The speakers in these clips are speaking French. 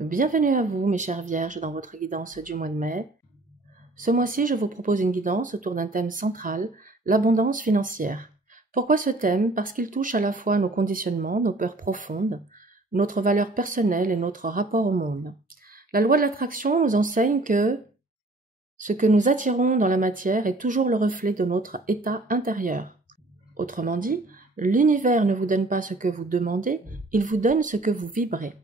Bienvenue à vous, mes chères vierges, dans votre guidance du mois de mai. Ce mois-ci, je vous propose une guidance autour d'un thème central, l'abondance financière. Pourquoi ce thème? Parce qu'il touche à la fois nos conditionnements, nos peurs profondes, notre valeur personnelle et notre rapport au monde. La loi de l'attraction nous enseigne que ce que nous attirons dans la matière est toujours le reflet de notre état intérieur. Autrement dit, l'univers ne vous donne pas ce que vous demandez, il vous donne ce que vous vibrez.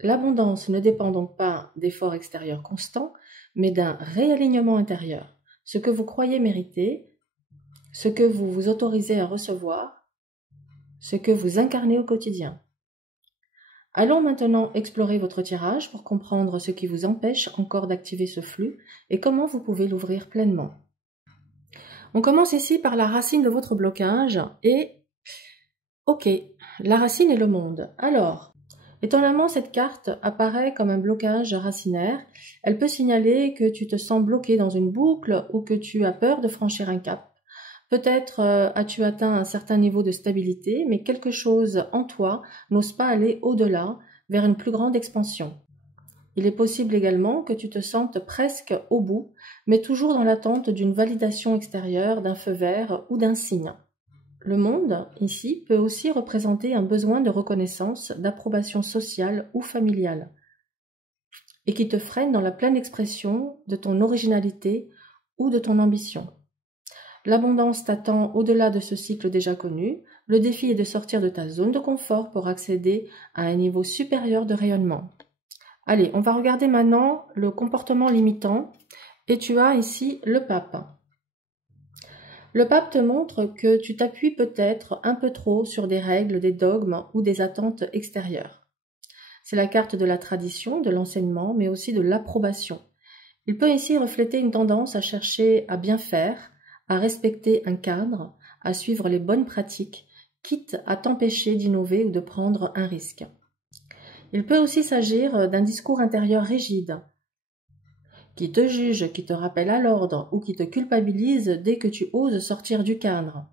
L'abondance ne dépend donc pas d'efforts extérieurs constants, mais d'un réalignement intérieur. Ce que vous croyez mériter, ce que vous vous autorisez à recevoir, ce que vous incarnez au quotidien. Allons maintenant explorer votre tirage pour comprendre ce qui vous empêche encore d'activer ce flux et comment vous pouvez l'ouvrir pleinement. On commence ici par la racine de votre blocage et... Ok, la racine est le monde. Alors... Étonnamment, cette carte apparaît comme un blocage racinaire. Elle peut signaler que tu te sens bloqué dans une boucle ou que tu as peur de franchir un cap. Peut-être as-tu atteint un certain niveau de stabilité, mais quelque chose en toi n'ose pas aller au-delà, vers une plus grande expansion. Il est possible également que tu te sentes presque au bout, mais toujours dans l'attente d'une validation extérieure, d'un feu vert ou d'un signe. Le monde, ici, peut aussi représenter un besoin de reconnaissance, d'approbation sociale ou familiale, et qui te freine dans la pleine expression de ton originalité ou de ton ambition. L'abondance t'attend au-delà de ce cycle déjà connu. Le défi est de sortir de ta zone de confort pour accéder à un niveau supérieur de rayonnement. Allez, on va regarder maintenant le comportement limitant, et tu as ici le pape. Le pape te montre que tu t'appuies peut-être un peu trop sur des règles, des dogmes ou des attentes extérieures. C'est la carte de la tradition, de l'enseignement, mais aussi de l'approbation. Il peut ici refléter une tendance à chercher à bien faire, à respecter un cadre, à suivre les bonnes pratiques, quitte à t'empêcher d'innover ou de prendre un risque. Il peut aussi s'agir d'un discours intérieur rigide, qui te juge, qui te rappelle à l'ordre ou qui te culpabilise dès que tu oses sortir du cadre.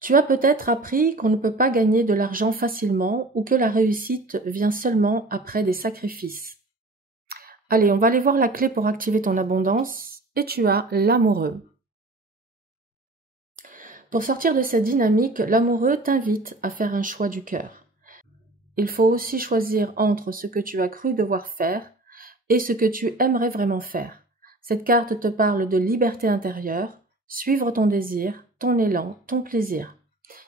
Tu as peut-être appris qu'on ne peut pas gagner de l'argent facilement ou que la réussite vient seulement après des sacrifices. Allez, on va aller voir la clé pour activer ton abondance et tu as l'amoureux. Pour sortir de cette dynamique, l'amoureux t'invite à faire un choix du cœur. Il faut aussi choisir entre ce que tu as cru devoir faire et ce que tu aimerais vraiment faire. Cette carte te parle de liberté intérieure, suivre ton désir, ton élan, ton plaisir.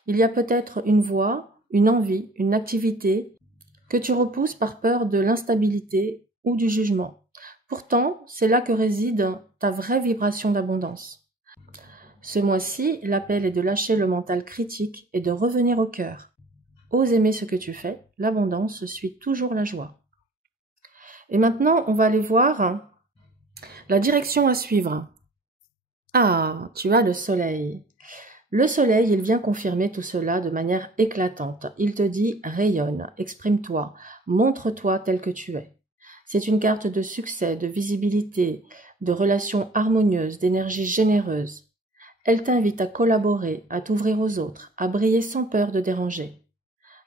Il y a peut-être une voie, une envie, une activité que tu repousses par peur de l'instabilité ou du jugement. Pourtant, c'est là que réside ta vraie vibration d'abondance. Ce mois-ci, l'appel est de lâcher le mental critique et de revenir au cœur. Ose aimer ce que tu fais, l'abondance suit toujours la joie. Et maintenant, on va aller voir la direction à suivre. Ah, tu as le soleil. Le soleil, il vient confirmer tout cela de manière éclatante. Il te dit « rayonne, exprime-toi, montre-toi tel que tu es ». C'est une carte de succès, de visibilité, de relations harmonieuses, d'énergie généreuse. Elle t'invite à collaborer, à t'ouvrir aux autres, à briller sans peur de déranger.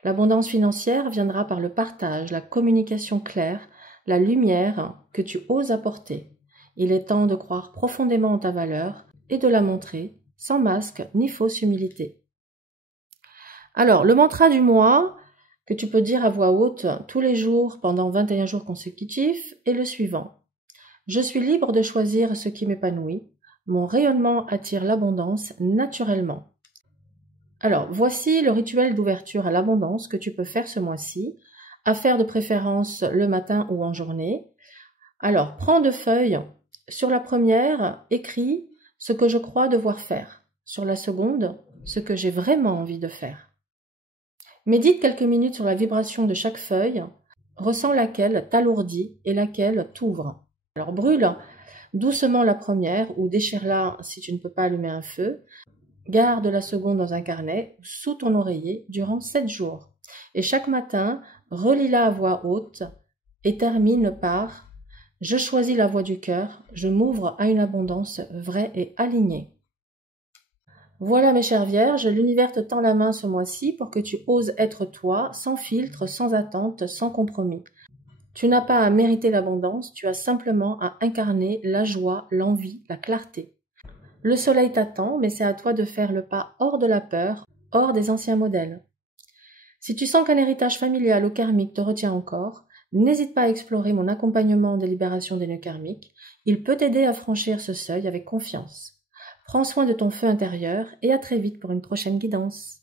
L'abondance financière viendra par le partage, la communication claire, la lumière que tu oses apporter. Il est temps de croire profondément en ta valeur et de la montrer sans masque ni fausse humilité. Alors, le mantra du mois que tu peux dire à voix haute tous les jours pendant 21 jours consécutifs est le suivant. Je suis libre de choisir ce qui m'épanouit. Mon rayonnement attire l'abondance naturellement. Alors, voici le rituel d'ouverture à l'abondance que tu peux faire ce mois-ci, à faire de préférence le matin ou en journée. Alors, prends 2 feuilles. Sur la première, écris ce que je crois devoir faire. Sur la seconde, ce que j'ai vraiment envie de faire. Médite quelques minutes sur la vibration de chaque feuille. Ressens laquelle t'alourdit et laquelle t'ouvre. Alors, brûle doucement la première ou déchire-la si tu ne peux pas allumer un feu. Garde la seconde dans un carnet ou sous ton oreiller durant 7 jours. Et chaque matin, relis-la à voix haute et termine par « Je choisis la voie du cœur, je m'ouvre à une abondance vraie et alignée ». Voilà mes chères vierges, l'univers te tend la main ce mois-ci pour que tu oses être toi, sans filtre, sans attente, sans compromis. Tu n'as pas à mériter l'abondance, tu as simplement à incarner la joie, l'envie, la clarté. Le soleil t'attend, mais c'est à toi de faire le pas hors de la peur, hors des anciens modèles. Si tu sens qu'un héritage familial ou karmique te retient encore, n'hésite pas à explorer mon accompagnement de libération des nœuds karmiques. Il peut t'aider à franchir ce seuil avec confiance. Prends soin de ton feu intérieur et à très vite pour une prochaine guidance.